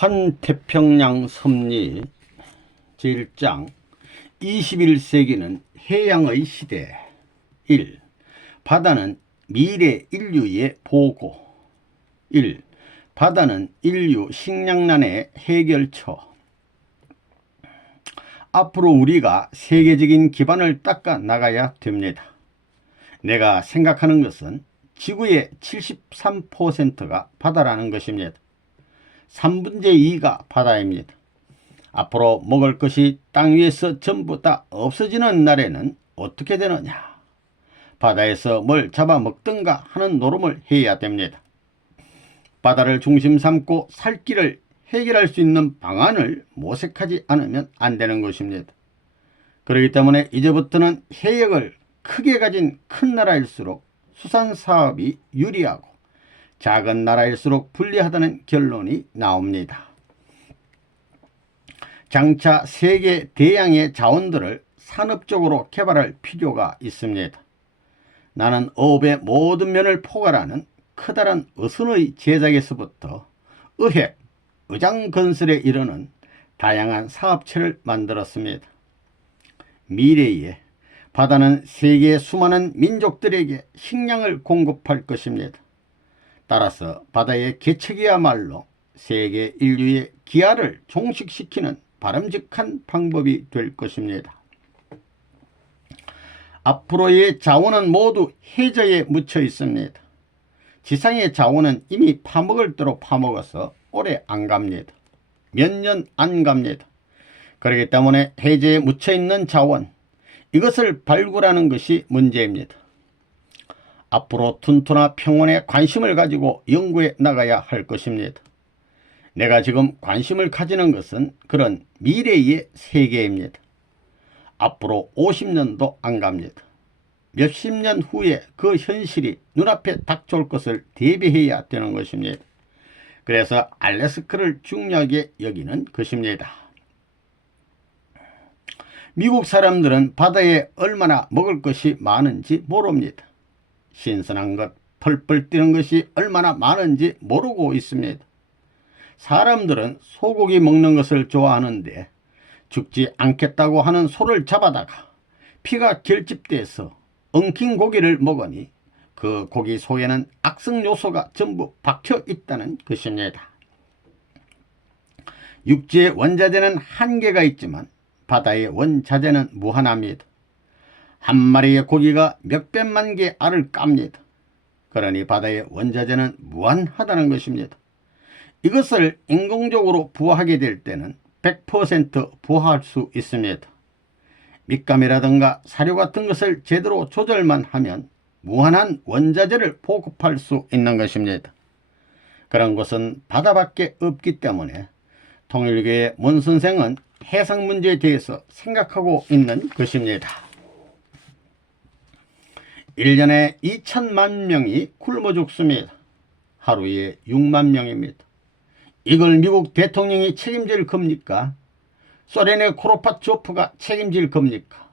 환태평양 섭리 제1장 21세기는 해양의 시대. 1. 바다는 미래 인류의 보고. 1. 바다는 인류 식량난의 해결처. 앞으로 우리가 세계적인 기반을 닦아 나가야 됩니다. 내가 생각하는 것은 지구의 73%가 바다라는 것입니다. 3분의 2가 바다입니다. 앞으로 먹을 것이 땅 위에서 전부 다 없어지는 날에는 어떻게 되느냐? 바다에서 뭘 잡아먹든가 하는 노름을 해야 됩니다. 바다를 중심 삼고 살 길을 해결할 수 있는 방안을 모색하지 않으면 안 되는 것입니다. 그렇기 때문에 이제부터는 해역을 크게 가진 큰 나라일수록 수산사업이 유리하고 작은 나라일수록 불리하다는 결론이 나옵니다. 장차 세계 대양의 자원들을 산업적으로 개발할 필요가 있습니다. 나는 어업의 모든 면을 포괄하는 커다란 어선의 제작에서부터 의획, 의장 건설에 이르는 다양한 사업체를 만들었습니다. 미래에 바다는 세계의 수많은 민족들에게 식량을 공급할 것입니다. 따라서 바다의 개척이야말로 세계 인류의 기아를 종식시키는 바람직한 방법이 될 것입니다. 앞으로의 자원은 모두 해저에 묻혀 있습니다. 지상의 자원은 이미 파먹을 대로 파먹어서 오래 안 갑니다. 몇 년 안 갑니다. 그렇기 때문에 해저에 묻혀 있는 자원, 이것을 발굴하는 것이 문제입니다. 앞으로 둔투나 평온에 관심을 가지고 연구해 나가야 할 것입니다. 내가 지금 관심을 가지는 것은 그런 미래의 세계입니다. 앞으로 50년도 안 갑니다. 몇십 년 후에 그 현실이 눈앞에 닥쳐올 것을 대비해야 되는 것입니다. 그래서 알래스카를 중요하게 여기는 것입니다. 미국 사람들은 바다에 얼마나 먹을 것이 많은지 모릅니다. 신선한 것, 펄펄 뛰는 것이 얼마나 많은지 모르고 있습니다. 사람들은 소고기 먹는 것을 좋아하는데 죽지 않겠다고 하는 소를 잡아다가 피가 결집돼서 엉킨 고기를 먹으니 그 고기 속에는 악성 요소가 전부 박혀 있다는 것입니다. 육지의 원자재는 한계가 있지만 바다의 원자재는 무한합니다. 한 마리의 고기가 몇백만 개 알을 깝니다. 그러니 바다의 원자재는 무한하다는 것입니다. 이것을 인공적으로 부화하게 될 때는 100% 부화할 수 있습니다. 밑감이라든가 사료 같은 것을 제대로 조절만 하면 무한한 원자재를 보급할 수 있는 것입니다. 그런 것은 바다밖에 없기 때문에 통일교의 문 선생은 해상 문제에 대해서 생각하고 있는 것입니다. 1년에 2천만 명이 굶어 죽습니다. 하루에 6만 명입니다. 이걸 미국 대통령이 책임질 겁니까? 소련의 코르바초프가 책임질 겁니까?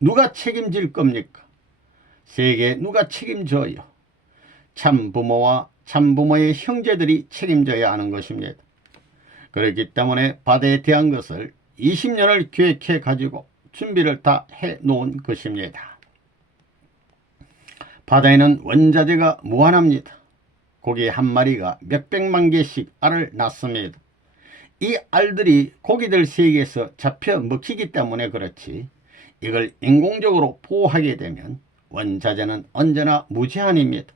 누가 책임질 겁니까? 세계 누가 책임져요? 참부모와 참부모의 형제들이 책임져야 하는 것입니다. 그렇기 때문에 바다에 대한 것을 20년을 계획해 가지고 준비를 다 해 놓은 것입니다. 바다에는 원자재가 무한합니다. 고기 한 마리가 몇백만 개씩 알을 낳습니다. 이 알들이 고기들 세계에서 잡혀 먹히기 때문에 그렇지, 이걸 인공적으로 보호하게 되면 원자재는 언제나 무제한입니다.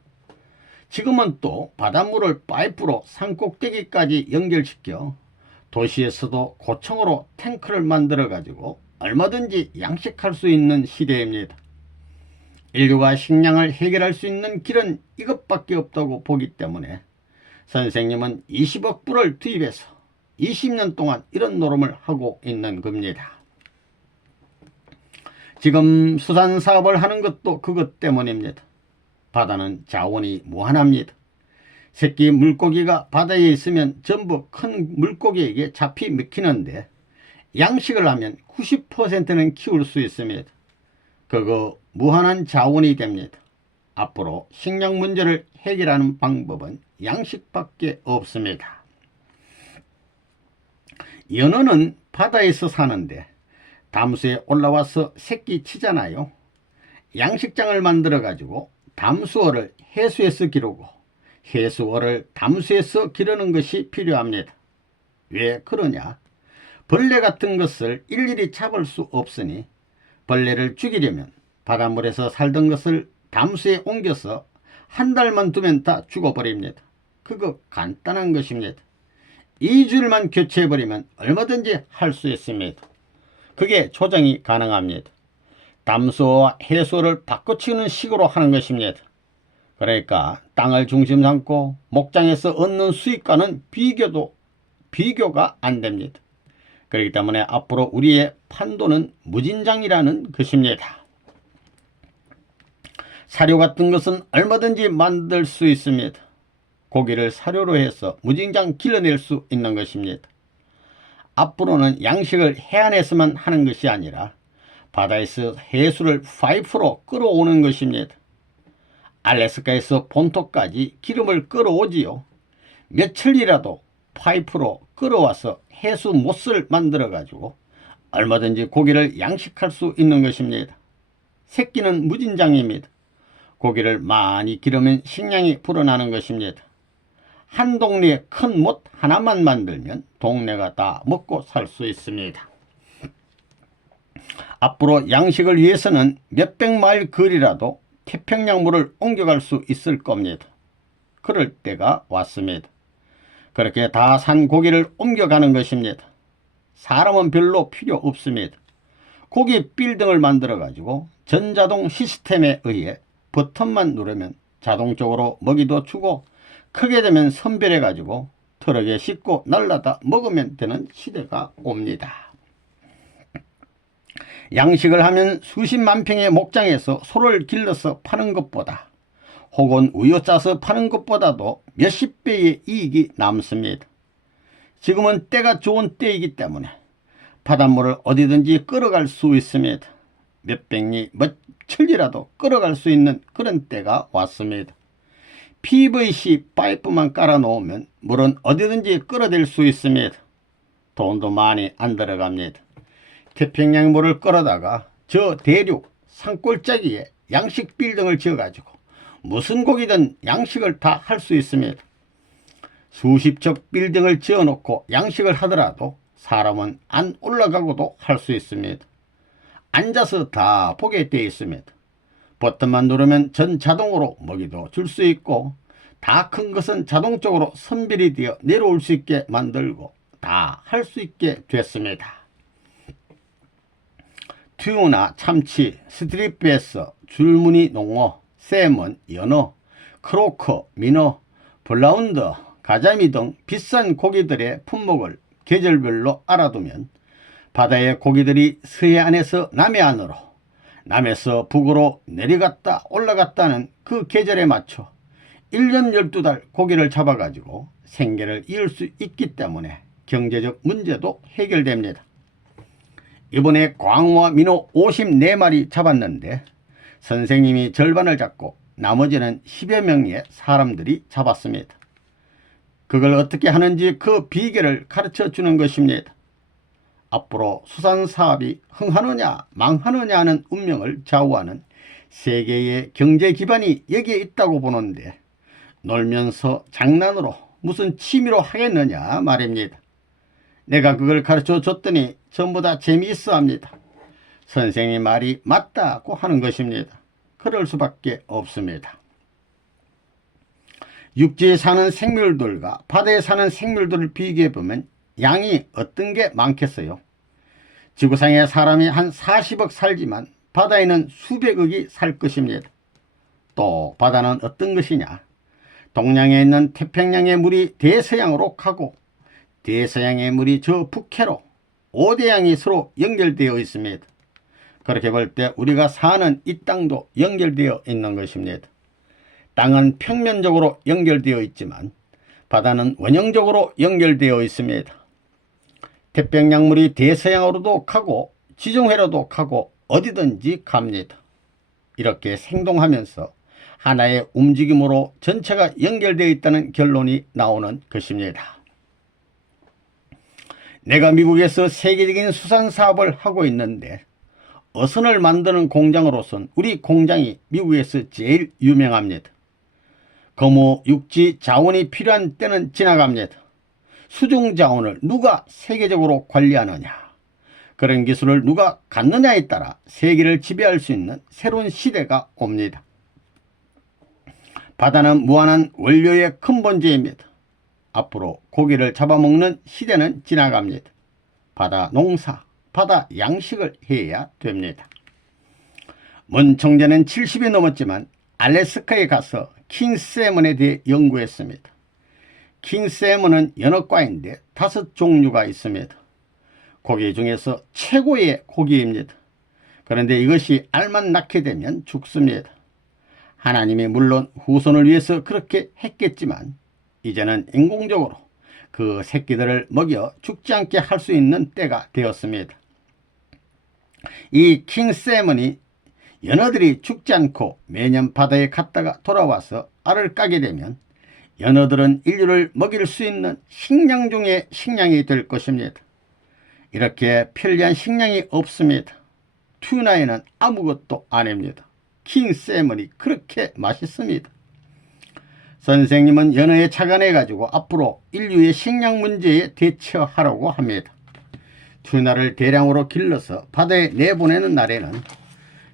지금은 또 바닷물을 파이프로 산꼭대기까지 연결시켜 도시에서도 고층으로 탱크를 만들어 가지고 얼마든지 양식할 수 있는 시대입니다. 인류가 식량을 해결할 수 있는 길은 이것밖에 없다고 보기 때문에 선생님은 20억 불을 투입해서 20년 동안 이런 노름을 하고 있는 겁니다. 지금 수산사업을 하는 것도 그것 때문입니다. 바다는 자원이 무한합니다. 새끼 물고기가 바다에 있으면 전부 큰 물고기에게 잡히 먹히는데 양식을 하면 90%는 키울 수 있습니다. 그거 무한한 자원이 됩니다. 앞으로 식량 문제를 해결하는 방법은 양식밖에 없습니다. 연어는 바다에서 사는데 담수에 올라와서 새끼 치잖아요. 양식장을 만들어 가지고 담수어를 해수에서 기르고 해수어를 담수에서 기르는 것이 필요합니다. 왜 그러냐? 벌레 같은 것을 일일이 잡을 수 없으니 벌레를 죽이려면 바닷물에서 살던 것을 담수에 옮겨서 한 달만 두면 다 죽어버립니다. 그거 간단한 것입니다. 2주일만 교체해버리면 얼마든지 할 수 있습니다. 그게 조정이 가능합니다. 담수어와 해수어를 바꿔치우는 식으로 하는 것입니다. 그러니까 땅을 중심 삼고 목장에서 얻는 수익과는 비교가 안 됩니다. 그렇기 때문에 앞으로 우리의 판도는 무진장이라는 것입니다. 사료 같은 것은 얼마든지 만들 수 있습니다. 고기를 사료로 해서 무진장 길러낼 수 있는 것입니다. 앞으로는 양식을 해안에서만 하는 것이 아니라 바다에서 해수를 파이프로 끌어오는 것입니다. 알래스카에서 본토까지 기름을 끌어오지요. 며칠이라도 파이프로 끌어와서 해수 못을 만들어 가지고 얼마든지 고기를 양식할 수 있는 것입니다. 새끼는 무진장입니다. 고기를 많이 기르면 식량이 불어나는 것입니다. 한 동네에 큰 못 하나만 만들면 동네가 다 먹고 살 수 있습니다. 앞으로 양식을 위해서는 몇백 마일 거리라도 태평양물을 옮겨갈 수 있을 겁니다. 그럴 때가 왔습니다. 그렇게 다 산 고기를 옮겨가는 것입니다. 사람은 별로 필요 없습니다. 고기 빌딩을 만들어 가지고 전자동 시스템에 의해 버튼만 누르면 자동적으로 먹이도 주고 크게 되면 선별해 가지고 트럭에 싣고 날라다 먹으면 되는 시대가 옵니다. 양식을 하면 수십만 평의 목장에서 소를 길러서 파는 것보다 혹은 우유 짜서 파는 것보다도 몇십 배의 이익이 남습니다. 지금은 때가 좋은 때이기 때문에 바닷물을 어디든지 끌어갈 수 있습니다. 몇백 리, 몇천리라도 끌어갈 수 있는 그런 때가 왔습니다. PVC 파이프만 깔아 놓으면 물은 어디든지 끌어댈 수 있습니다. 돈도 많이 안 들어갑니다. 태평양 물을 끌어다가 저 대륙 산골짜기에 양식 빌딩을 지어가지고 무슨 고기든 양식을 다 할 수 있습니다. 수십 척 빌딩을 지어놓고 양식을 하더라도 사람은 안 올라가고도 할 수 있습니다. 앉아서 다 보게 되어 있습니다. 버튼만 누르면 전 자동으로 먹이도 줄 수 있고 다 큰 것은 자동적으로 선별이 되어 내려올 수 있게 만들고 다 할 수 있게 됐습니다. 튜나, 참치, 스트립베스, 줄무늬 농어, 셀몬, 연어, 크로커, 민어, 블라운더, 가자미 등 비싼 고기들의 품목을 계절별로 알아두면 바다의 고기들이 서해안에서 남해안으로, 남에서 북으로 내려갔다 올라갔다는 그 계절에 맞춰 1년 12달 고기를 잡아가지고 생계를 이을 수 있기 때문에 경제적 문제도 해결됩니다. 이번에 광어와 민어 54마리 잡았는데 선생님이 절반을 잡고 나머지는 10여 명의 사람들이 잡았습니다. 그걸 어떻게 하는지 그 비결을 가르쳐 주는 것입니다. 앞으로 수산사업이 흥하느냐 망하느냐 하는 운명을 좌우하는 세계의 경제 기반이 여기에 있다고 보는데 놀면서 장난으로 무슨 취미로 하겠느냐 말입니다. 내가 그걸 가르쳐 줬더니 전부 다 재미있어 합니다. 선생님 말이 맞다고 하는 것입니다. 그럴 수밖에 없습니다. 육지에 사는 생물들과 바다에 사는 생물들을 비교해보면 양이 어떤 게 많겠어요? 지구상에 사람이 한 40억 살지만 바다에는 수백억이 살 것입니다. 또 바다는 어떤 것이냐? 동양에 있는 태평양의 물이 대서양으로 가고 대서양의 물이 저 북해로 5대양이 서로 연결되어 있습니다. 그렇게 볼 때 우리가 사는 이 땅도 연결되어 있는 것입니다. 땅은 평면적으로 연결되어 있지만 바다는 원형적으로 연결되어 있습니다. 태평양물이 대서양으로도 가고 지중해로도 가고 어디든지 갑니다. 이렇게 생동하면서 하나의 움직임으로 전체가 연결되어 있다는 결론이 나오는 것입니다. 내가 미국에서 세계적인 수산 사업을 하고 있는데 어선을 만드는 공장으로선 우리 공장이 미국에서 제일 유명합니다. 검호 육지 자원이 필요한 때는 지나갑니다. 수중 자원을 누가 세계적으로 관리하느냐, 그런 기술을 누가 갖느냐에 따라 세계를 지배할 수 있는 새로운 시대가 옵니다. 바다는 무한한 원료의 큰 번제입니다. 앞으로 고기를 잡아먹는 시대는 지나갑니다. 바다 농사, 바다 양식을 해야 됩니다. 먼 청자는 70이 넘었지만 알래스카에 가서 킹세먼에 대해 연구했습니다. 킹세먼은 연어과인데 5종류가 있습니다. 고기 중에서 최고의 고기입니다. 그런데 이것이 알만 낳게 되면 죽습니다. 하나님이 물론 후손을 위해서 그렇게 했겠지만 이제는 인공적으로 그 새끼들을 먹여 죽지 않게 할 수 있는 때가 되었습니다. 이 킹세먼이 연어들이 죽지 않고 매년 바다에 갔다가 돌아와서 알을 까게 되면 연어들은 인류를 먹일 수 있는 식량 중에 식량이 될 것입니다. 이렇게 편리한 식량이 없습니다. 튜나에는 아무것도 아닙니다. 킹세먼이 그렇게 맛있습니다. 선생님은 연어에 착안해가지고 앞으로 인류의 식량 문제에 대처하라고 합니다. 튜나를 대량으로 길러서 바다에 내보내는 날에는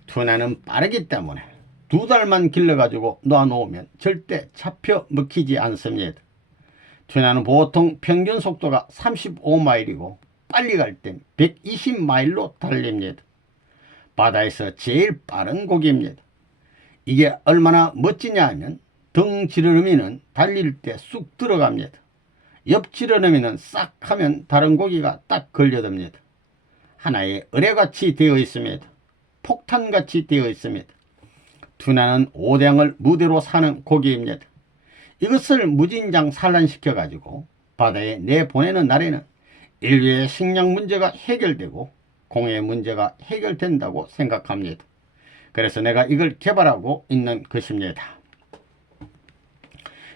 튜나는 빠르기 때문에 2달만 길러가지고 놔놓으면 절대 잡혀 먹히지 않습니다. 튜나는 보통 평균 속도가 35마일이고 빨리 갈 땐 120마일로 달립니다. 바다에서 제일 빠른 고기입니다. 이게 얼마나 멋지냐 하면 등 지르러미는 달릴 때 쑥 들어갑니다. 옆 지르러미는 싹 하면 다른 고기가 딱 걸려듭니다. 하나의 의뢰같이 되어 있습니다. 폭탄같이 되어 있습니다. 튜나는 오대양을 무대로 사는 고기입니다. 이것을 무진장 산란시켜 가지고 바다에 내보내는 날에는 인류의 식량 문제가 해결되고 공해 문제가 해결된다고 생각합니다. 그래서 내가 이걸 개발하고 있는 것입니다.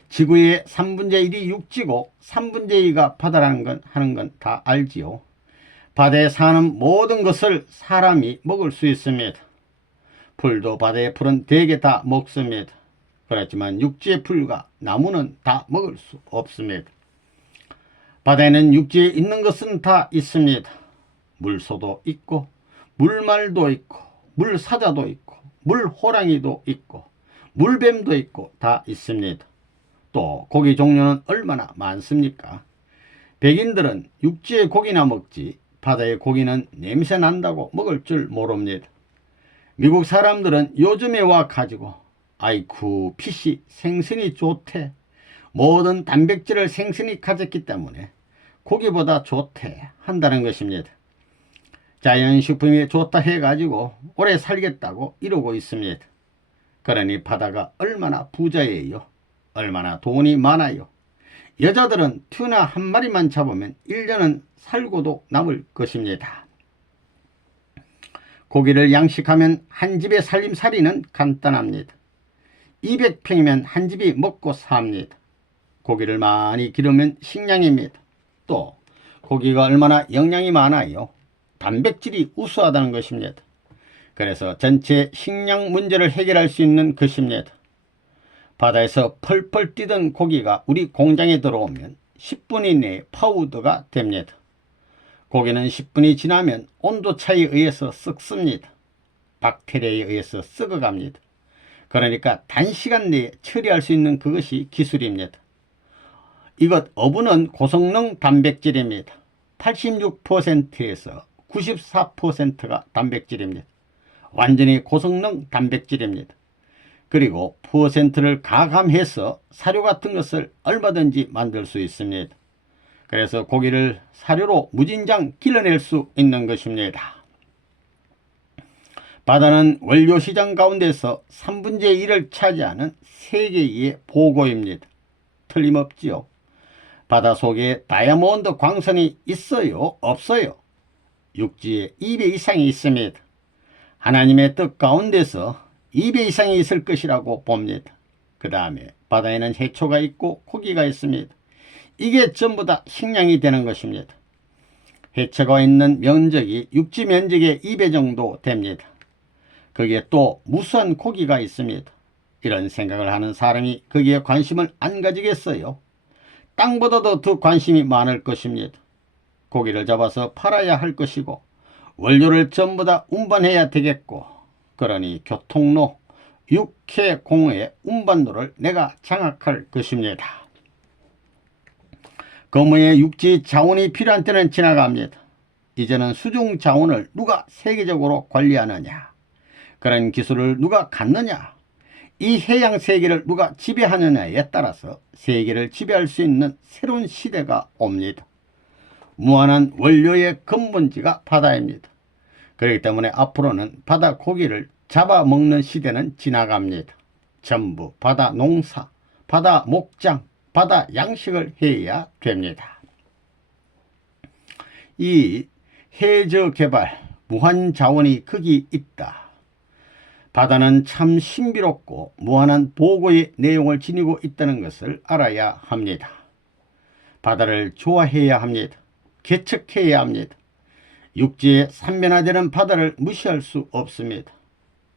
지구의 3분의 1이 육지고 3분의 2가 바다라는 하는 건 다 알지요. 바다에 사는 모든 것을 사람이 먹을 수 있습니다. 풀도 바다의 풀은 대개 다 먹습니다. 그렇지만 육지의 풀과 나무는 다 먹을 수 없습니다. 바다에는 육지에 있는 것은 다 있습니다. 물소도 있고 물말도 있고 물사자도 있고 물호랑이도 있고 물뱀도 있고 다 있습니다. 또 고기 종류는 얼마나 많습니까? 백인들은 육지의 고기나 먹지 바다의 고기는 냄새 난다고 먹을 줄 모릅니다. 미국 사람들은 요즘에 와 가지고 아이쿠 핏이 생선이 좋대, 모든 단백질을 생선이 가졌기 때문에 고기보다 좋대 한다는 것입니다. 자연식품이 좋다 해가지고 오래 살겠다고 이러고 있습니다. 그러니 바다가 얼마나 부자예요. 얼마나 돈이 많아요. 여자들은 튜나 한 마리만 잡으면 1년은 살고도 남을 것입니다. 고기를 양식하면 한 집의 살림살이는 간단합니다. 200평이면 한 집이 먹고 삽니다. 고기를 많이 기르면 식량입니다. 또 고기가 얼마나 영양이 많아요. 단백질이 우수하다는 것입니다. 그래서 전체 식량 문제를 해결할 수 있는 것입니다. 바다에서 펄펄 뛰던 고기가 우리 공장에 들어오면 10분 이내에 파우더가 됩니다. 고기는 10분이 지나면 온도 차이에 의해서 썩습니다. 박테리아에 의해서 썩어갑니다. 그러니까 단시간 내에 처리할 수 있는 그것이 기술입니다. 이것 어부는 고성능 단백질입니다. 86%에서 94%가 단백질입니다. 완전히 고성능 단백질입니다. 그리고 퍼센트를 가감해서 사료 같은 것을 얼마든지 만들 수 있습니다. 그래서 고기를 사료로 무진장 길러낼 수 있는 것입니다. 바다는 원료시장 가운데서 3분의 1을 차지하는 세계의 보고입니다. 틀림없지요. 바다 속에 다이아몬드 광선이 있어요? 없어요? 육지에 2배 이상이 있습니다. 하나님의 뜻 가운데서 2배 이상이 있을 것이라고 봅니다. 그 다음에 바다에는 해초가 있고 고기가 있습니다. 이게 전부 다 식량이 되는 것입니다. 해처가 있는 면적이 육지 면적의 2배 정도 됩니다. 거기에 또 무수한 고기가 있습니다. 이런 생각을 하는 사람이 거기에 관심을 안 가지겠어요? 땅보다도 더 관심이 많을 것입니다. 고기를 잡아서 팔아야 할 것이고 원료를 전부 다 운반해야 되겠고, 그러니 교통로, 육해 공의 운반로를 내가 장악할 것입니다. 거무의 육지 자원이 필요한 때는 지나갑니다. 이제는 수중 자원을 누가 세계적으로 관리하느냐, 그런 기술을 누가 갖느냐, 이 해양 세계를 누가 지배하느냐에 따라서 세계를 지배할 수 있는 새로운 시대가 옵니다. 무한한 원료의 근본지가 바다입니다. 그렇기 때문에 앞으로는 바다 고기를 잡아먹는 시대는 지나갑니다. 전부 바다 농사, 바다 목장, 바다 양식을 해야 됩니다. 이 해저 개발, 무한 자원이 거기 있다. 바다는 참 신비롭고 무한한 보고의 내용을 지니고 있다는 것을 알아야 합니다. 바다를 좋아해야 합니다. 개척해야 합니다. 육지에 산변화되는 바다를 무시할 수 없습니다.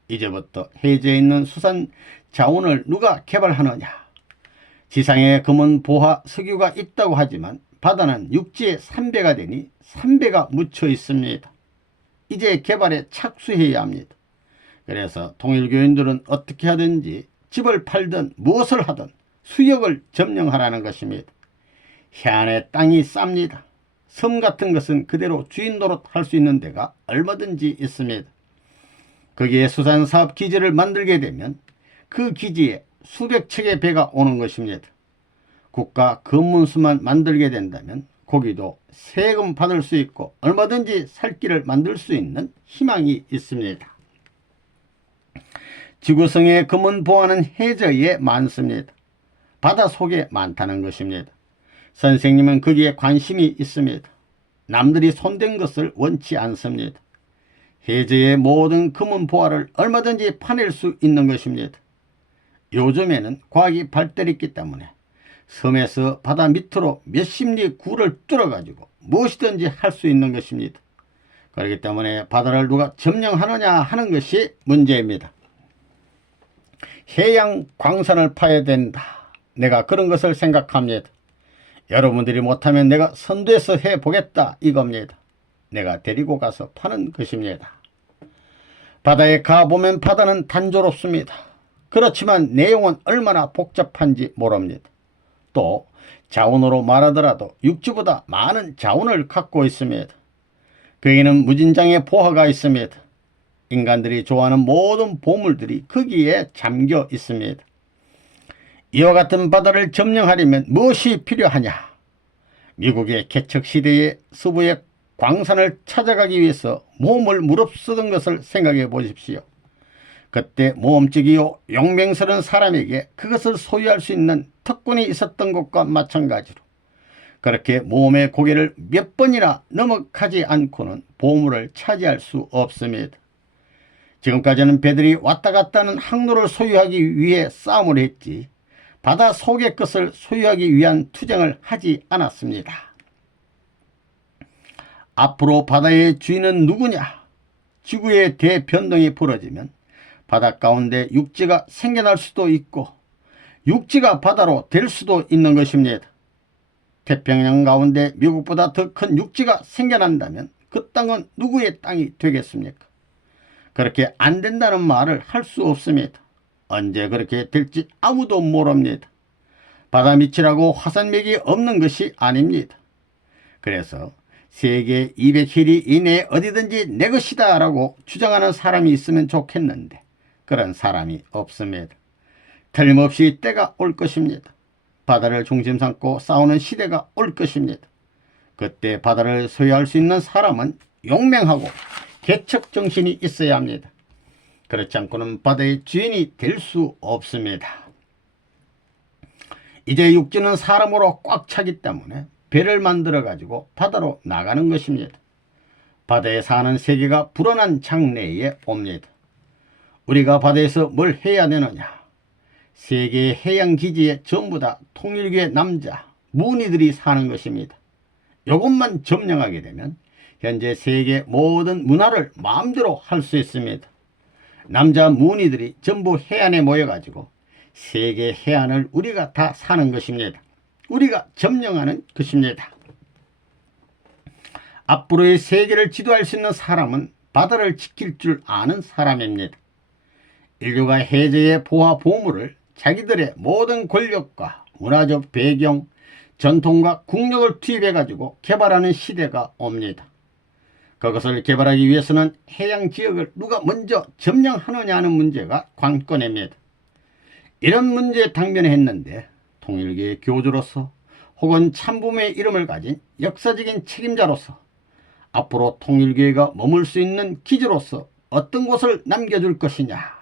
이제부터 해저에 있는 수산 자원을 누가 개발하느냐. 지상에 금은, 보화, 석유가 있다고 하지만 바다는 육지의 3배가 되니 3배가 묻혀 있습니다. 이제 개발에 착수해야 합니다. 그래서 통일교인들은 어떻게 하든지 집을 팔든 무엇을 하든 수역을 점령하라는 것입니다. 해안의 땅이 쌉니다. 섬 같은 것은 그대로 주인 노릇할 수 있는 데가 얼마든지 있습니다. 거기에 수산사업 기지를 만들게 되면 그 기지에 수백 척의 배가 오는 것입니다. 국가 검문소만 만들게 된다면 거기도 세금 받을 수 있고 얼마든지 살 길을 만들 수 있는 희망이 있습니다. 지구성의 금은 보화는 해저에 많습니다. 바다 속에 많다는 것입니다. 선생님은 거기에 관심이 있습니다. 남들이 손댄 것을 원치 않습니다. 해저의 모든 금은 보화를 얼마든지 파낼 수 있는 것입니다. 요즘에는 과학이 발달했기 때문에 섬에서 바다 밑으로 몇십 리 굴을 뚫어가지고 무엇이든지 할 수 있는 것입니다. 그렇기 때문에 바다를 누가 점령하느냐 하는 것이 문제입니다. 해양 광산을 파야 된다. 내가 그런 것을 생각합니다. 여러분들이 못하면 내가 선두에서 해보겠다 이겁니다. 내가 데리고 가서 파는 것입니다. 바다에 가보면 바다는 단조롭습니다. 그렇지만 내용은 얼마나 복잡한지 모릅니다. 또 자원으로 말하더라도 육지보다 많은 자원을 갖고 있습니다. 거기는 무진장의 보화가 있습니다. 인간들이 좋아하는 모든 보물들이 거기에 잠겨 있습니다. 이와 같은 바다를 점령하려면 무엇이 필요하냐? 미국의 개척시대의 서부의 광산을 찾아가기 위해서 몸을 무릅쓰던 것을 생각해 보십시오. 그때 모험적이요 용맹스러운 사람에게 그것을 소유할 수 있는 특권이 있었던 것과 마찬가지로 그렇게 모험의 고개를 몇 번이나 넘어가지 않고는 보물을 차지할 수 없습니다. 지금까지는 배들이 왔다 갔다 하는 항로를 소유하기 위해 싸움을 했지 바다 속의 것을 소유하기 위한 투쟁을 하지 않았습니다. 앞으로 바다의 주인은 누구냐? 지구의 대변동이 벌어지면 바다 가운데 육지가 생겨날 수도 있고 육지가 바다로 될 수도 있는 것입니다. 태평양 가운데 미국보다 더 큰 육지가 생겨난다면 그 땅은 누구의 땅이 되겠습니까? 그렇게 안 된다는 말을 할 수 없습니다. 언제 그렇게 될지 아무도 모릅니다. 바다 밑이라고 화산맥이 없는 것이 아닙니다. 그래서 세계 200킬리 이내에 어디든지 내 것이다 라고 주장하는 사람이 있으면 좋겠는데 그런 사람이 없습니다. 틀림없이 때가 올 것입니다. 바다를 중심 삼고 싸우는 시대가 올 것입니다. 그때 바다를 소유할 수 있는 사람은 용맹하고 개척정신이 있어야 합니다. 그렇지 않고는 바다의 주인이 될 수 없습니다. 이제 육지는 사람으로 꽉 차기 때문에 배를 만들어 가지고 바다로 나가는 것입니다. 바다에 사는 세계가 불어난 장래에 옵니다. 우리가 바다에서 뭘 해야 되느냐? 세계의 해양기지에 전부 다 통일교의 남자, 무늬들이 사는 것입니다. 이것만 점령하게 되면 현재 세계 모든 문화를 마음대로 할 수 있습니다. 남자 문의들이 전부 해안에 모여가지고 세계 해안을 우리가 다 사는 것입니다. 우리가 점령하는 것입니다. 앞으로의 세계를 지도할 수 있는 사람은 바다를 지킬 줄 아는 사람입니다. 인류가 해저의 보화 보물을 자기들의 모든 권력과 문화적 배경, 전통과 국력을 투입해가지고 개발하는 시대가 옵니다. 그것을 개발하기 위해서는 해양 지역을 누가 먼저 점령하느냐 하는 문제가 관건입니다. 이런 문제에 당면했는데 통일계의 교주로서 혹은 참부모의 이름을 가진 역사적인 책임자로서 앞으로 통일교회가 머물 수 있는 기지로서 어떤 곳을 남겨줄 것이냐.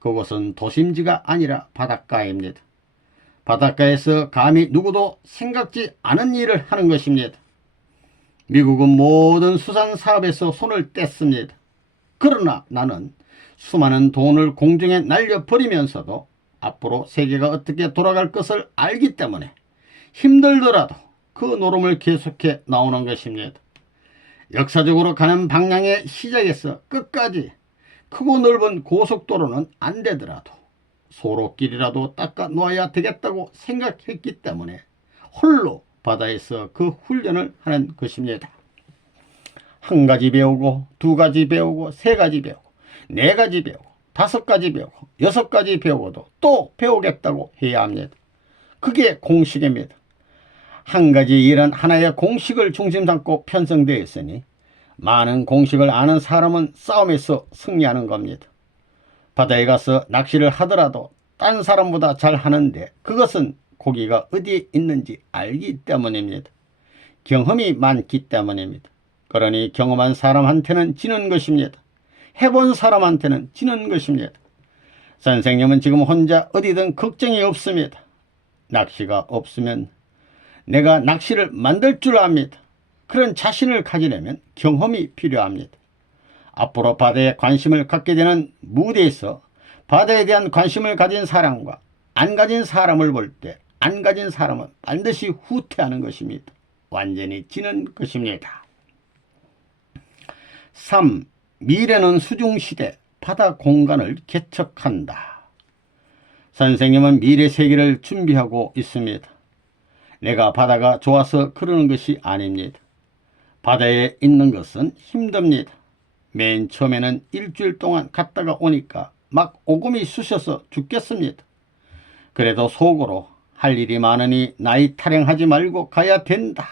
그곳은 도심지가 아니라 바닷가입니다. 바닷가에서 감히 누구도 생각지 않은 일을 하는 것입니다. 미국은 모든 수산 사업에서 손을 뗐습니다. 그러나 나는 수많은 돈을 공중에 날려버리면서도 앞으로 세계가 어떻게 돌아갈 것을 알기 때문에 힘들더라도 그 노름을 계속해 나오는 것입니다. 역사적으로 가는 방향의 시작에서 끝까지 크고 넓은 고속도로는 안 되더라도 소로길이라도 닦아 놓아야 되겠다고 생각했기 때문에 홀로 바다에서 그 훈련을 하는 것입니다. 한 가지 배우고 두 가지 배우고 세 가지 배우고 네 가지 배우고 다섯 가지 배우고 여섯 가지 배우고도 또 배우겠다고 해야 합니다. 그게 공식입니다. 한 가지 일은 하나의 공식을 중심 삼고 편성되어 있으니 많은 공식을 아는 사람은 싸움에서 승리하는 겁니다. 바다에 가서 낚시를 하더라도 딴 사람보다 잘 하는데 그것은 고기가 어디에 있는지 알기 때문입니다. 경험이 많기 때문입니다. 그러니 경험한 사람한테는 지는 것입니다. 해본 사람한테는 지는 것입니다. 선생님은 지금 혼자 어디든 걱정이 없습니다. 낚시가 없으면 내가 낚시를 만들 줄 압니다. 그런 자신을 가지려면 경험이 필요합니다. 앞으로 바다에 관심을 갖게 되는 무대에서 바다에 대한 관심을 가진 사람과 안 가진 사람을 볼 때 안 가진 사람은 반드시 후퇴하는 것입니다. 완전히 지는 것입니다. 3. 미래는 수중시대 바다 공간을 개척한다. 선생님은 미래 세계를 준비하고 있습니다. 내가 바다가 좋아서 그러는 것이 아닙니다. 바다에 있는 것은 힘듭니다. 맨 처음에는 일주일 동안 갔다가 오니까 막 오금이 쑤셔서 죽겠습니다. 그래도 속으로 할 일이 많으니 나이 타령하지 말고 가야 된다.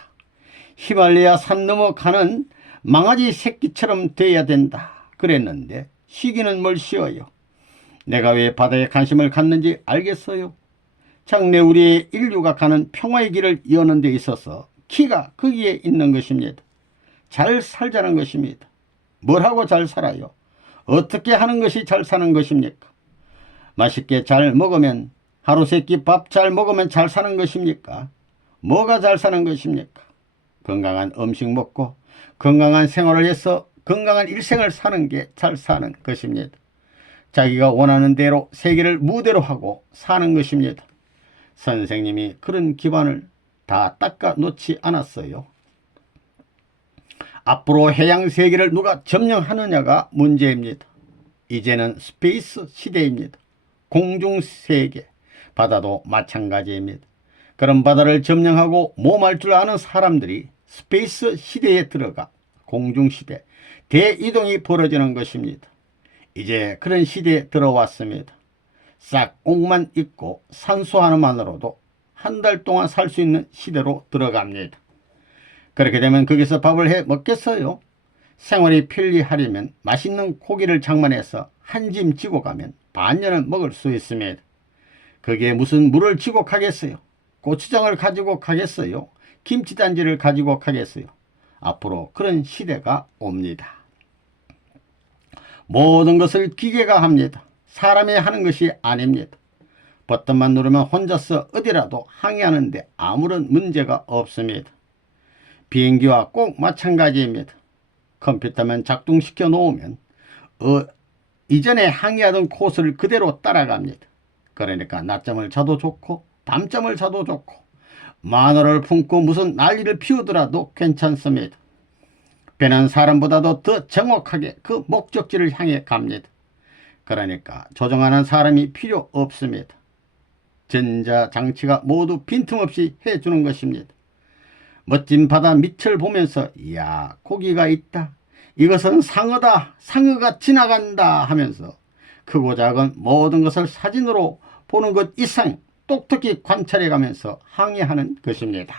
히말라야 산 넘어 가는 망아지 새끼처럼 돼야 된다. 그랬는데 쉬기는 뭘 쉬어요. 내가 왜 바다에 관심을 갖는지 알겠어요? 장래 우리의 인류가 가는 평화의 길을 여는 데 있어서 키가 거기에 있는 것입니다. 잘 살자는 것입니다. 뭘 하고 잘 살아요? 어떻게 하는 것이 잘 사는 것입니까? 맛있게 잘 먹으면 하루 세끼 밥 잘 먹으면 잘 사는 것입니까? 뭐가 잘 사는 것입니까? 건강한 음식 먹고 건강한 생활을 해서 건강한 일생을 사는 게 잘 사는 것입니다. 자기가 원하는 대로 세계를 무대로 하고 사는 것입니다. 선생님이 그런 기반을 다 닦아 놓지 않았어요. 앞으로 해양 세계를 누가 점령하느냐가 문제입니다. 이제는 스페이스 시대입니다. 공중 세계, 바다도 마찬가지입니다. 그런 바다를 점령하고 몸할 줄 아는 사람들이 스페이스 시대에 들어가 공중 시대, 대이동이 벌어지는 것입니다. 이제 그런 시대에 들어왔습니다. 싹 옷만 입고 산소 하나만으로도 한 달 동안 살 수 있는 시대로 들어갑니다. 그렇게 되면 거기서 밥을 해 먹겠어요? 생활이 편리하려면 맛있는 고기를 장만해서 한 짐 지고 가면 반년은 먹을 수 있습니다. 거기에 무슨 물을 지고 가겠어요? 고추장을 가지고 가겠어요? 김치단지를 가지고 가겠어요? 앞으로 그런 시대가 옵니다. 모든 것을 기계가 합니다. 사람이 하는 것이 아닙니다. 버튼만 누르면 혼자서 어디라도 항해하는데 아무런 문제가 없습니다. 비행기와 꼭 마찬가지입니다. 컴퓨터만 작동시켜 놓으면 이전에 항해하던 코스를 그대로 따라갑니다. 그러니까 낮잠을 자도 좋고 밤잠을 자도 좋고 마늘을 품고 무슨 난리를 피우더라도 괜찮습니다. 배는 사람보다도 더 정확하게 그 목적지를 향해 갑니다. 그러니까 조종하는 사람이 필요 없습니다. 전자장치가 모두 빈틈없이 해주는 것입니다. 멋진 바다 밑을 보면서 이야 고기가 있다. 이것은 상어다. 상어가 지나간다 하면서 크고 작은 모든 것을 사진으로 보는 것 이상 똑똑히 관찰해가면서 항해하는 것입니다.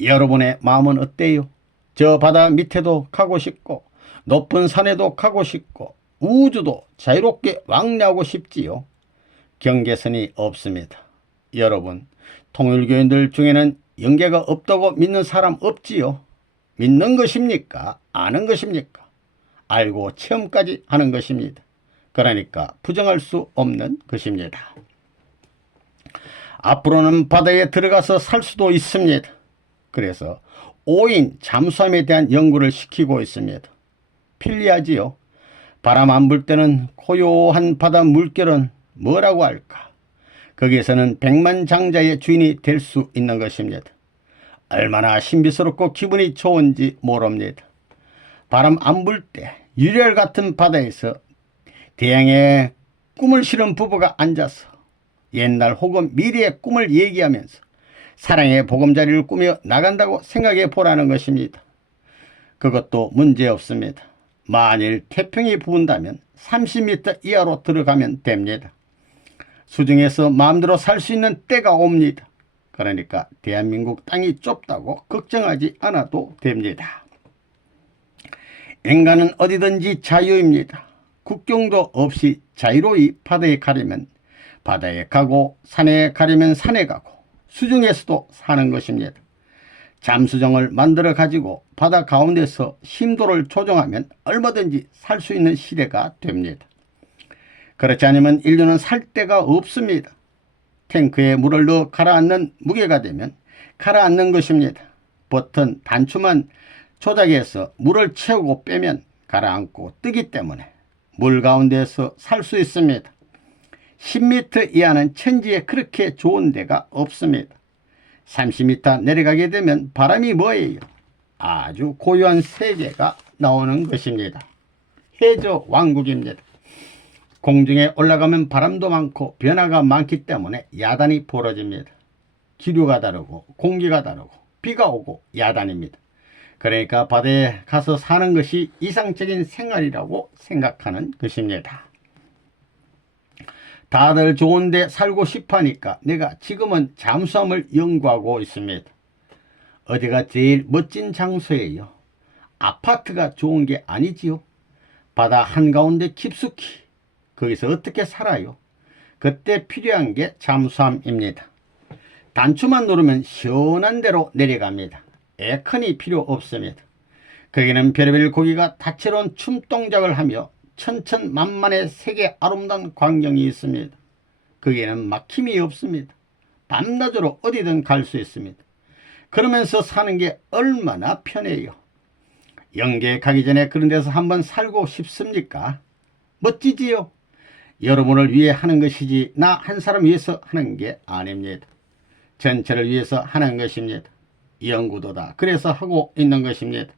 여러분의 마음은 어때요? 저 바다 밑에도 가고 싶고 높은 산에도 가고 싶고 우주도 자유롭게 왕래하고 싶지요. 경계선이 없습니다. 여러분, 통일교인들 중에는 영계가 없다고 믿는 사람 없지요? 믿는 것입니까? 아는 것입니까? 알고 체험까지 하는 것입니다. 그러니까 부정할 수 없는 것입니다. 앞으로는 바다에 들어가서 살 수도 있습니다. 그래서 5인 잠수함에 대한 연구를 시키고 있습니다. 편리하지요. 바람 안 불 때는 고요한 바다 물결은 뭐라고 할까? 거기에서는 백만장자의 주인이 될 수 있는 것입니다. 얼마나 신비스럽고 기분이 좋은지 모릅니다. 바람 안 불 때 유렬 같은 바다에서 대양에 꿈을 실은 부부가 앉아서 옛날 혹은 미래의 꿈을 얘기하면서 사랑의 보금자리를 꾸며 나간다고 생각해 보라는 것입니다. 그것도 문제없습니다. 만일 태평이 부은다면 30m 이하로 들어가면 됩니다. 수중에서 마음대로 살 수 있는 때가 옵니다. 그러니까 대한민국 땅이 좁다고 걱정하지 않아도 됩니다. 인간은 어디든지 자유입니다. 국경도 없이 자유로이 바다에 가려면 바다에 가고 산에 가려면 산에 가고 수중에서도 사는 것입니다. 잠수정을 만들어 가지고 바다 가운데서 심도를 조정하면 얼마든지 살 수 있는 시대가 됩니다. 그렇지 않으면 인류는 살 데가 없습니다. 탱크에 물을 넣어 가라앉는 무게가 되면 가라앉는 것입니다. 버튼 단추만 조작해서 물을 채우고 빼면 가라앉고 뜨기 때문에 물 가운데서 살 수 있습니다. 10m 이하는 천지에 그렇게 좋은 데가 없습니다. 30m 내려가게 되면 바람이 뭐예요? 아주 고요한 세계가 나오는 것입니다. 해저 왕국입니다. 공중에 올라가면 바람도 많고 변화가 많기 때문에 야단이 벌어집니다. 기류가 다르고 공기가 다르고 비가 오고 야단입니다. 그러니까 바다에 가서 사는 것이 이상적인 생활이라고 생각하는 것입니다. 다들 좋은데 살고 싶으니까 내가 지금은 잠수함을 연구하고 있습니다. 어디가 제일 멋진 장소예요? 아파트가 좋은 게 아니지요. 바다 한가운데 깊숙이 거기서 어떻게 살아요? 그때 필요한 게 잠수함입니다. 단추만 누르면 시원한 데로 내려갑니다. 에어컨이 필요 없습니다. 거기는 별의별 고기가 다채로운 춤 동작을 하며 천천만만의 세계 아름다운 광경이 있습니다. 거기에는 막힘이 없습니다. 밤낮으로 어디든 갈 수 있습니다. 그러면서 사는 게 얼마나 편해요. 영계에 가기 전에 그런 데서 한번 살고 싶습니까? 멋지지요? 여러분을 위해 하는 것이지 나 한 사람 위해서 하는 게 아닙니다. 전체를 위해서 하는 것입니다. 연구도 다 그래서 하고 있는 것입니다.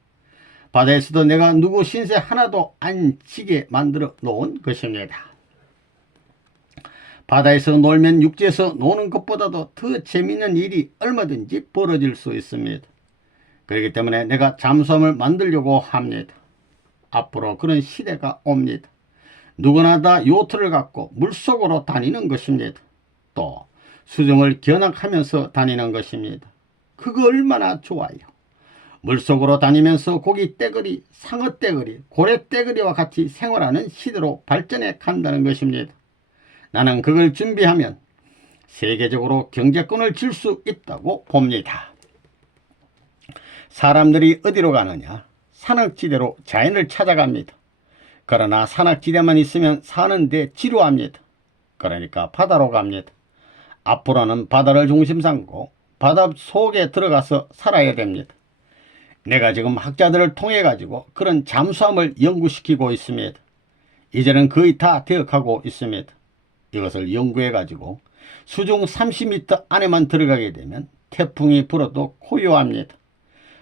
바다에서도 내가 누구 신세 하나도 안 지게 만들어 놓은 것입니다. 바다에서 놀면 육지에서 노는 것보다도 더 재미있는 일이 얼마든지 벌어질 수 있습니다. 그렇기 때문에 내가 잠수함을 만들려고 합니다. 앞으로 그런 시대가 옵니다. 누구나 다 요트를 갖고 물속으로 다니는 것입니다. 또 수중을 견학하면서 다니는 것입니다. 그거 얼마나 좋아요. 물속으로 다니면서 고기 떼거리, 상어 떼거리, 고래 떼거리와 같이 생활하는 시대로 발전해 간다는 것입니다. 나는 그걸 준비하면 세계적으로 경제권을 줄 수 있다고 봅니다. 사람들이 어디로 가느냐? 산악지대로 자연을 찾아갑니다. 그러나 산악지대만 있으면 사는데 지루합니다. 그러니까 바다로 갑니다. 앞으로는 바다를 중심 삼고 바다 속에 들어가서 살아야 됩니다. 내가 지금 학자들을 통해 가지고 그런 잠수함을 연구시키고 있습니다. 이제는 거의 다 되어가고 있습니다. 이것을 연구해 가지고 수중 30m 안에만 들어가게 되면 태풍이 불어도 고요합니다.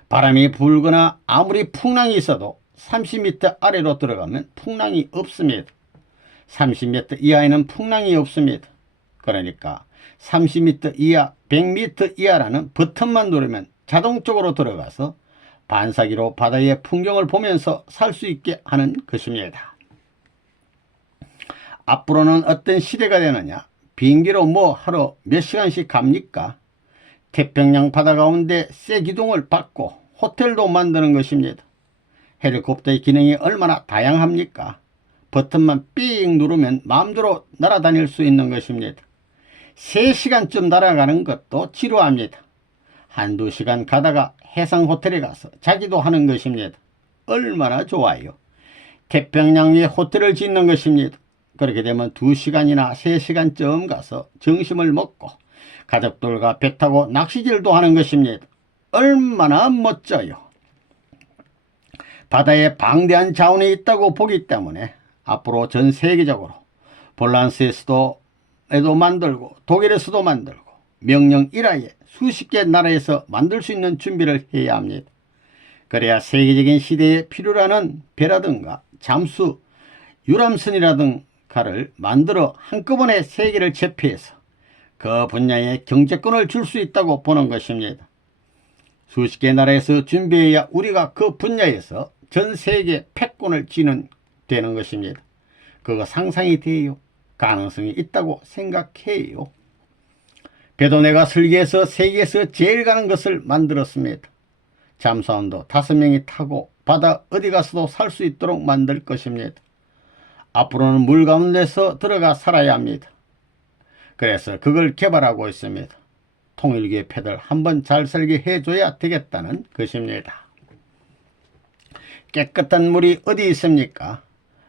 바람이 불거나 아무리 풍랑이 있어도 30m 아래로 들어가면 풍랑이 없습니다. 30m 이하에는 풍랑이 없습니다. 그러니까 30m 이하, 100m 이하라는 버튼만 누르면 자동적으로 들어가서 반사기로 바다의 풍경을 보면서 살 수 있게 하는 것입니다. 앞으로는 어떤 시대가 되느냐? 비행기로 뭐 하루 몇 시간씩 갑니까? 태평양 바다 가운데 새 기둥을 받고 호텔도 만드는 것입니다. 헬리콥터의 기능이 얼마나 다양합니까? 버튼만 삑 누르면 마음대로 날아다닐 수 있는 것입니다. 3시간쯤 날아가는 것도 지루합니다. 한두 시간 가다가 해상 호텔에 가서 자기도 하는 것입니다. 얼마나 좋아요. 태평양 위에 호텔을 짓는 것입니다. 그렇게 되면 2시간이나 3시간쯤 가서 점심을 먹고 가족들과 배 타고 낚시질도 하는 것입니다. 얼마나 멋져요. 바다에 방대한 자원이 있다고 보기 때문에 앞으로 전 세계적으로 폴란스에서도 만들고 독일에서도 만들고 명령 일하에 수십 개 나라에서 만들 수 있는 준비를 해야 합니다. 그래야 세계적인 시대에 필요라는 배라든가 잠수, 유람선이라든가를 만들어 한꺼번에 세계를 제패해서 그 분야에 경제권을 줄 수 있다고 보는 것입니다. 수십 개 나라에서 준비해야 우리가 그 분야에서 전 세계 패권을 쥐는 되는 것입니다. 그거 상상이 돼요. 가능성이 있다고 생각해요. 배도 내가 설계해서 세계에서 제일 가는 것을 만들었습니다. 잠수함도 5명이 타고 바다 어디 가서도 살 수 있도록 만들 것입니다. 앞으로는 물 가운데서 들어가 살아야 합니다. 그래서 그걸 개발하고 있습니다. 통일교의 패들 한번 잘 살게 해줘야 되겠다는 것입니다. 깨끗한 물이 어디 있습니까?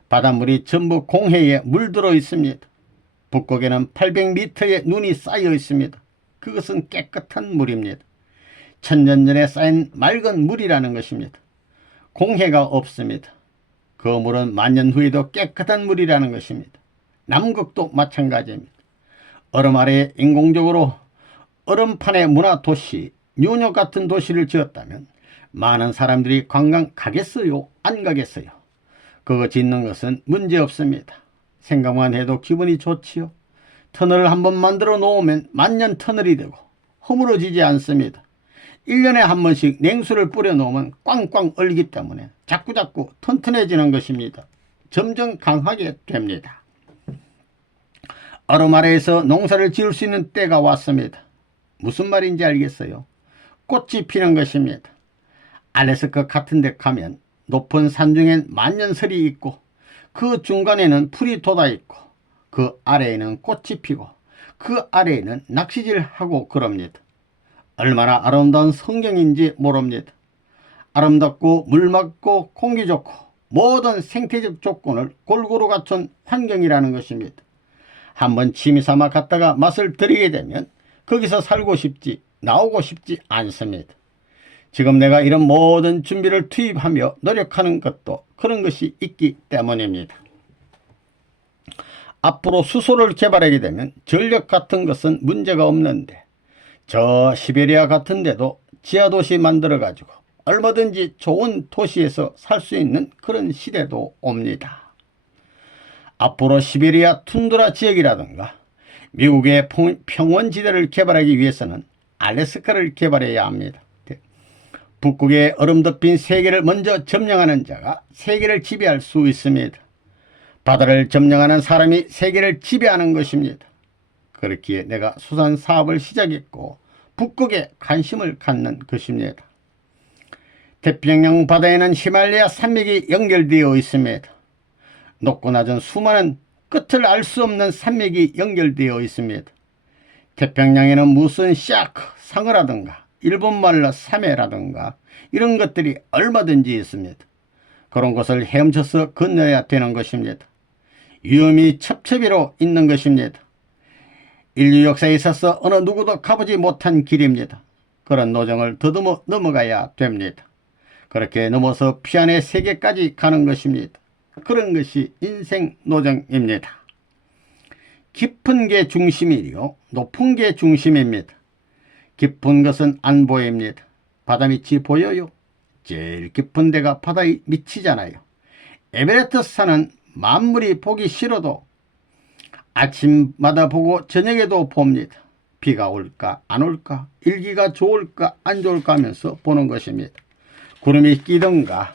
바닷물이 전부 공해에 물들어 있습니다. 북극에는 800m의 눈이 쌓여 있습니다. 그것은 깨끗한 물입니다. 천년 전에 쌓인 맑은 물이라는 것입니다. 공해가 없습니다. 그 물은 만년 후에도 깨끗한 물이라는 것입니다. 남극도 마찬가지입니다. 얼음 아래에 인공적으로 얼음판의 문화도시, 뉴욕 같은 도시를 지었다면 많은 사람들이 관광 가겠어요? 안 가겠어요? 그거 짓는 것은 문제없습니다. 생각만 해도 기분이 좋지요. 터널을 한번 만들어 놓으면 만년 터널이 되고 허물어지지 않습니다. 1년에 한 번씩 냉수를 뿌려 놓으면 꽝꽝 얼기 때문에 자꾸자꾸 튼튼해지는 것입니다. 점점 강하게 됩니다. 얼음 아래에서 농사를 지을 수 있는 때가 왔습니다. 무슨 말인지 알겠어요? 꽃이 피는 것입니다. 알래스카 같은 데 가면 높은 산중엔 만년설이 있고 그 중간에는 풀이 돋아 있고 그 아래에는 꽃이 피고 그 아래에는 낚시질하고 그럽니다. 얼마나 아름다운 성경인지 모릅니다. 아름답고 물 맑고 공기 좋고 모든 생태적 조건을 골고루 갖춘 환경이라는 것입니다. 한번 취미삼아 갔다가 맛을 들이게 되면 거기서 살고 싶지 나오고 싶지 않습니다. 지금 내가 이런 모든 준비를 투입하며 노력하는 것도 그런 것이 있기 때문입니다. 앞으로 수소를 개발하게 되면 전력 같은 것은 문제가 없는데 저 시베리아 같은 데도 지하도시 만들어 가지고 얼마든지 좋은 도시에서 살 수 있는 그런 시대도 옵니다. 앞으로 시베리아 툰드라 지역이라든가 미국의 평원지대를 개발하기 위해서는 알래스카를 개발해야 합니다. 북극의 얼음 덮인 세계를 먼저 점령하는 자가 세계를 지배할 수 있습니다. 바다를 점령하는 사람이 세계를 지배하는 것입니다. 그렇기에 내가 수산 사업을 시작했고 북극에 관심을 갖는 것입니다. 태평양 바다에는 히말라야 산맥이 연결되어 있습니다. 높고 낮은 수많은 끝을 알 수 없는 산맥이 연결되어 있습니다. 태평양에는 무슨 샤크, 상어라든가 일본말로 사메라든가 이런 것들이 얼마든지 있습니다. 그런 것을 헤엄쳐서 건너야 되는 것입니다. 위험이 첩첩이로 있는 것입니다. 인류 역사에 있어서 어느 누구도 가보지 못한 길입니다. 그런 노정을 더듬어 넘어가야 됩니다. 그렇게 넘어서 피안의 세계까지 가는 것입니다. 그런 것이 인생 노정입니다. 깊은 게 중심이요 높은 게 중심입니다. 깊은 것은 안 보입니다. 바다 밑이 보여요? 제일 깊은 데가 바다 밑이잖아요. 에베레스트 산은 만물이 보기 싫어도 아침마다 보고 저녁에도 봅니다. 비가 올까 안 올까, 일기가 좋을까 안 좋을까 하면서 보는 것입니다. 구름이 끼든가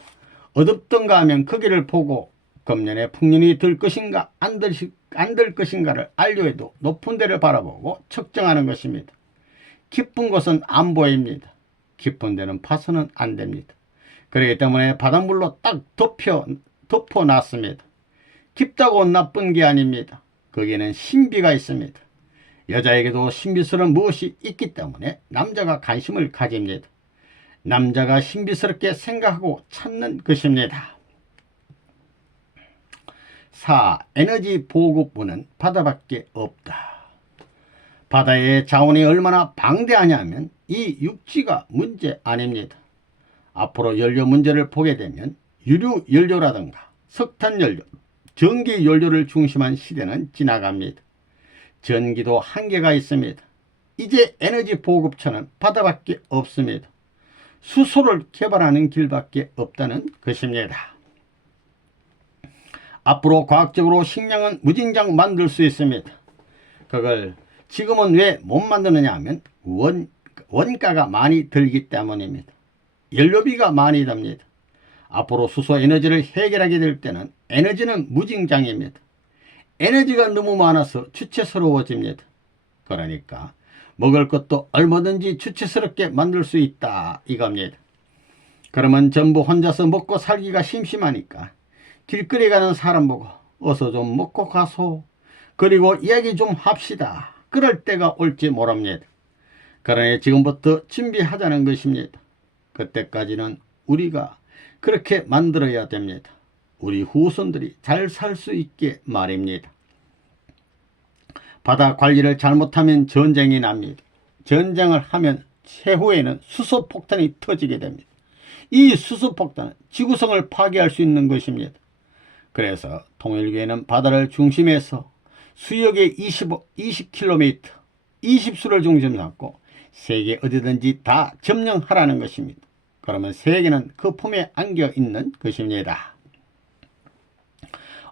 어둡든가 하면 거기를 보고 금년에 풍년이 들 것인가 안 들 것인가를 알려해도 높은 데를 바라보고 측정하는 것입니다. 깊은 곳은 안 보입니다. 깊은 데는 봐서는 안 됩니다. 그렇기 때문에 바닷물로 딱 덮어놨습니다. 깊다고 나쁜 게 아닙니다. 거기에는 신비가 있습니다. 여자에게도 신비스러운 무엇이 있기 때문에 남자가 관심을 가집니다. 남자가 신비스럽게 생각하고 찾는 것입니다. 4. 에너지 보급부는 바다밖에 없다. 바다의 자원이 얼마나 방대하냐면 이 육지가 문제 아닙니다. 앞으로 연료 문제를 보게 되면 유류 연료라든가 석탄 연료, 전기 연료를 중심한 시대는 지나갑니다. 전기도 한계가 있습니다. 이제 에너지 보급처는 바다밖에 없습니다. 수소를 개발하는 길밖에 없다는 것입니다. 앞으로 과학적으로 식량은 무진장 만들 수 있습니다. 그걸 지금은 왜 못 만드느냐 하면 원가가 많이 들기 때문입니다. 연료비가 많이 듭니다. 앞으로 수소 에너지를 해결하게 될 때는 에너지는 무진장입니다. 에너지가 너무 많아서 주체스러워집니다. 그러니까 먹을 것도 얼마든지 주체스럽게 만들 수 있다 이겁니다. 그러면 전부 혼자서 먹고 살기가 심심하니까 길거리 가는 사람 보고 어서 좀 먹고 가소, 그리고 이야기 좀 합시다, 그럴 때가 올지 모릅니다. 그러니 지금부터 준비하자는 것입니다. 그때까지는 우리가 그렇게 만들어야 됩니다. 우리 후손들이 잘 살 수 있게 말입니다. 바다 관리를 잘못하면 전쟁이 납니다. 전쟁을 하면 세후에는 수소폭탄이 터지게 됩니다. 이 수소폭탄은 지구성을 파괴할 수 있는 것입니다. 그래서 통일교회는 바다를 중심해서 수역의 20km, 20수를 중심 삼고 세계 어디든지 다 점령하라는 것입니다. 그러면 세계는 그 품에 안겨 있는 것입니다.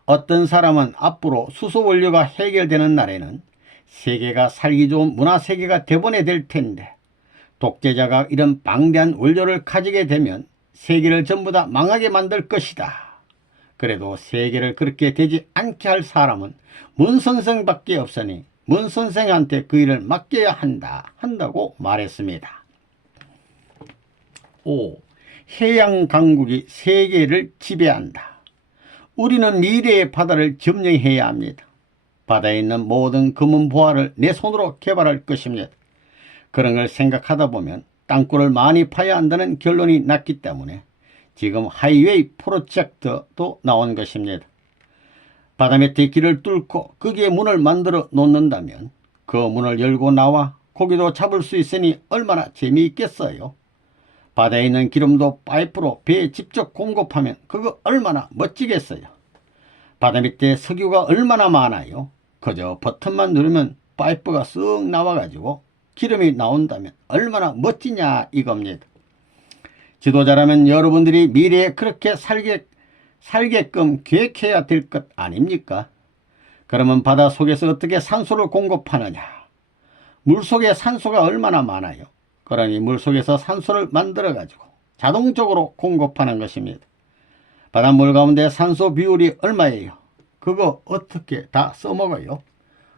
어떤 사람은 앞으로 수소 원료가 해결되는 날에는 세계가 살기 좋은 문화세계가 되보내 될 텐데, 독재자가 이런 방대한 원료를 가지게 되면 세계를 전부 다 망하게 만들 것이다. 그래도 세계를 그렇게 되지 않게 할 사람은 문 선생밖에 없으니 문 선생한테 그 일을 맡겨야 한다고 말했습니다. 5. 해양 강국이 세계를 지배한다. 우리는 미래의 바다를 점령해야 합니다. 바다에 있는 모든 금은 보화를 내 손으로 개발할 것입니다. 그런 걸 생각하다 보면 땅굴을 많이 파야 한다는 결론이 났기 때문에 지금 하이웨이 프로젝트도 나온 것입니다. 바다 밑에 길을 뚫고 거기에 문을 만들어 놓는다면 그 문을 열고 나와 고기도 잡을 수 있으니 얼마나 재미있겠어요. 바다에 있는 기름도 파이프로 배에 직접 공급하면 그거 얼마나 멋지겠어요. 바다 밑에 석유가 얼마나 많아요. 그저 버튼만 누르면 파이프가 쓱 나와가지고 기름이 나온다면 얼마나 멋지냐 이겁니다. 지도자라면 여러분들이 미래에 그렇게 살게끔 계획해야 될 것 아닙니까? 그러면 바다 속에서 어떻게 산소를 공급하느냐? 물속에 산소가 얼마나 많아요. 그러니 물속에서 산소를 만들어 가지고 자동적으로 공급하는 것입니다. 바닷물 가운데 산소 비율이 얼마예요? 그거 어떻게 다 써먹어요?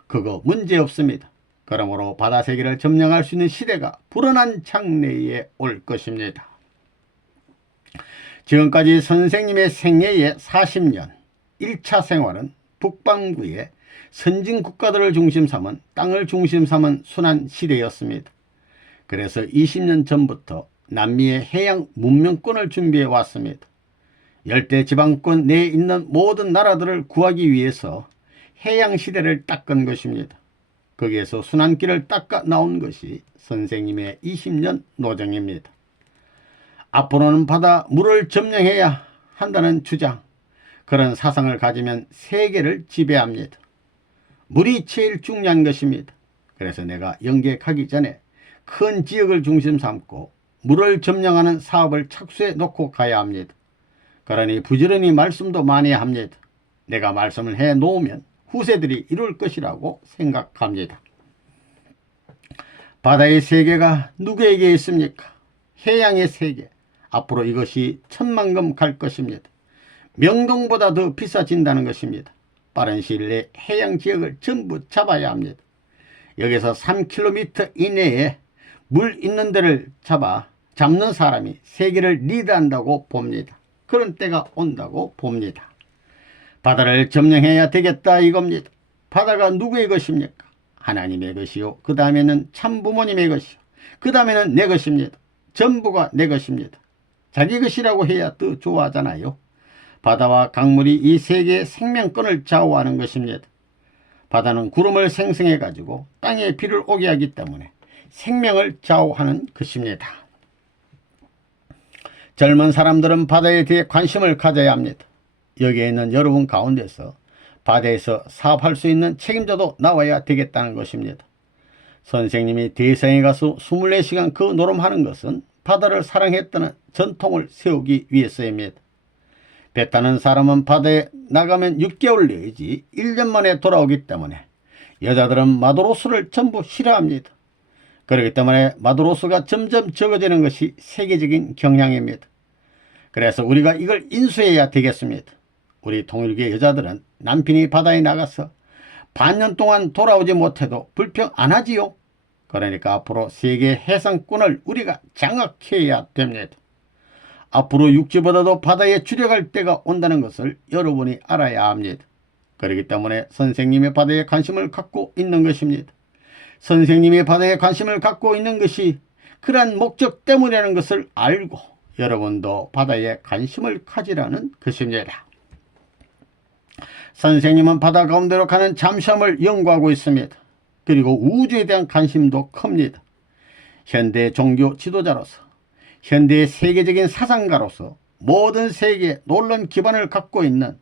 그거 문제 없습니다. 그러므로 바다 세계를 점령할 수 있는 시대가 불어난 장래에 올 것입니다. 지금까지 선생님의 생애의 40년 1차 생활은 북반구의 선진 국가들을 중심 삼은 땅을 중심 삼은 순환 시대였습니다. 그래서 20년 전부터 남미의 해양 문명권을 준비해 왔습니다. 열대지방권 내에 있는 모든 나라들을 구하기 위해서 해양시대를 닦은 것입니다. 거기에서 순환길을 닦아 나온 것이 선생님의 20년 노정입니다. 앞으로는 바다 물을 점령해야 한다는 주장, 그런 사상을 가지면 세계를 지배합니다. 물이 제일 중요한 것입니다. 그래서 내가 연계 가기 전에 큰 지역을 중심 삼고 물을 점령하는 사업을 착수해 놓고 가야 합니다. 그러니 부지런히 말씀도 많이 합니다. 내가 말씀을 해 놓으면 후세들이 이룰 것이라고 생각합니다. 바다의 세계가 누구에게 있습니까? 해양의 세계. 앞으로 이것이 천만금 갈 것입니다. 명동보다 더 비싸진다는 것입니다. 빠른 시일 내에 해양 지역을 전부 잡아야 합니다. 여기서 3km 이내에 물 있는 데를 잡는 사람이 세계를 리드한다고 봅니다. 그런 때가 온다고 봅니다. 바다를 점령해야 되겠다 이겁니다. 바다가 누구의 것입니까? 하나님의 것이요. 그 다음에는 참 부모님의 것이요. 그 다음에는 내 것입니다. 전부가 내 것입니다. 자기 것이라고 해야 더 좋아하잖아요. 바다와 강물이 이 세계의 생명권을 좌우하는 것입니다. 바다는 구름을 생성해 가지고 땅에 비를 오게 하기 때문에 생명을 좌우하는 것입니다. 젊은 사람들은 바다에 대해 관심을 가져야 합니다. 여기에 있는 여러분 가운데서 바다에서 사업할 수 있는 책임자도 나와야 되겠다는 것입니다. 선생님이 대서에 가서 24시간 그 노름하는 것은 바다를 사랑했다는 전통을 세우기 위해서입니다. 배 타는 사람은 바다에 나가면 6개월 내지 1년 만에 돌아오기 때문에 여자들은 마도로스를 전부 싫어합니다. 그렇기 때문에 마도로스가 점점 적어지는 것이 세계적인 경향입니다. 그래서 우리가 이걸 인수해야 되겠습니다. 우리 통일교의 여자들은 남편이 바다에 나가서 반년 동안 돌아오지 못해도 불평 안 하지요. 그러니까 앞으로 세계 해상권을 우리가 장악해야 됩니다. 앞으로 육지보다도 바다에 출력할 때가 온다는 것을 여러분이 알아야 합니다. 그렇기 때문에 선생님의 바다에 관심을 갖고 있는 것입니다. 선생님의 바다에 관심을 갖고 있는 것이 그러한 목적 때문이라는 것을 알고 여러분도 바다에 관심을 가지라는 것입니다. 선생님은 바다 가운데로 가는 잠수함을 연구하고 있습니다. 그리고 우주에 대한 관심도 큽니다. 현대 종교 지도자로서, 현대의 세계적인 사상가로서 모든 세계에 놀라운 기반을 갖고 있는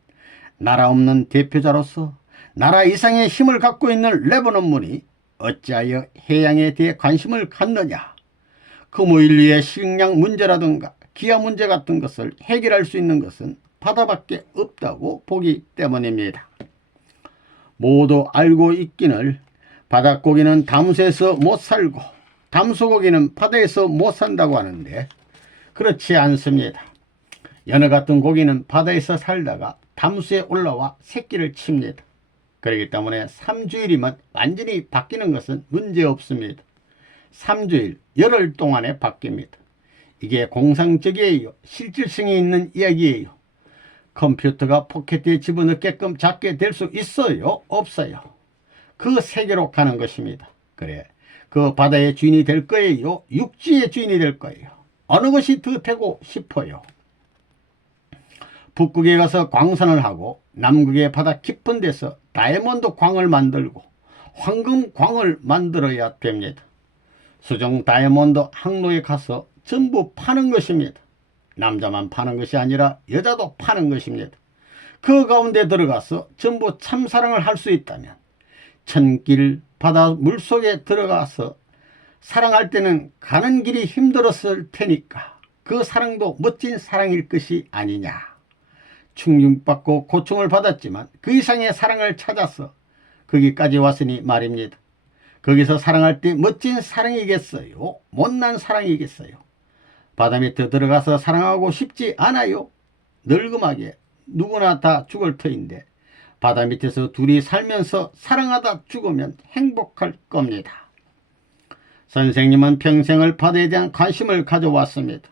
나라 없는 대표자로서 나라 이상의 힘을 갖고 있는 레바논 문이 어찌하여 해양에 대해 관심을 갖느냐. 금호인류의 식량 문제라든가 기아 문제 같은 것을 해결할 수 있는 것은 바다밖에 없다고 보기 때문입니다. 모두 알고 있기를 바닷고기는 담수에서 못 살고 담수고기는 바다에서 못 산다고 하는데 그렇지 않습니다. 연어 같은 고기는 바다에서 살다가 담수에 올라와 새끼를 칩니다. 그렇기 때문에 3주일이면 완전히 바뀌는 것은 문제없습니다. 3주일, 열흘 동안에 바뀝니다. 이게 공상적이에요. 실질성이 있는 이야기예요. 컴퓨터가 포켓에 집어넣게끔 작게 될 수 있어요? 없어요? 그 세계로 가는 것입니다. 그래, 그 바다의 주인이 될 거예요? 육지의 주인이 될 거예요? 어느 것이 더 되고 싶어요? 북극에 가서 광산을 하고 남극의 바다 깊은 데서 다이아몬드 광을 만들고 황금 광을 만들어야 됩니다. 수중 다이아몬드 항로에 가서 전부 파는 것입니다. 남자만 파는 것이 아니라 여자도 파는 것입니다. 그 가운데 들어가서 전부 참사랑을 할 수 있다면 천길 바다 물속에 들어가서 사랑할 때는 가는 길이 힘들었을 테니까 그 사랑도 멋진 사랑일 것이 아니냐. 충격받고 고통을 받았지만 그 이상의 사랑을 찾아서 거기까지 왔으니 말입니다. 거기서 사랑할 때 멋진 사랑이겠어요? 못난 사랑이겠어요? 바다 밑에 들어가서 사랑하고 싶지 않아요? 늙음하게 누구나 다 죽을 터인데 바다 밑에서 둘이 살면서 사랑하다 죽으면 행복할 겁니다. 선생님은 평생을 바다에 대한 관심을 가져왔습니다.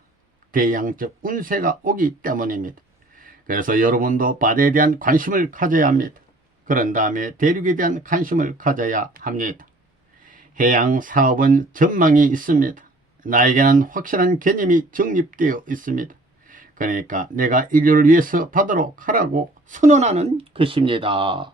대양적 운세가 오기 때문입니다. 그래서 여러분도 바다에 대한 관심을 가져야 합니다. 그런 다음에 대륙에 대한 관심을 가져야 합니다. 해양 사업은 전망이 있습니다. 나에게는 확실한 개념이 정립되어 있습니다. 그러니까 내가 인류를 위해서 바다로 가라고 선언하는 것입니다.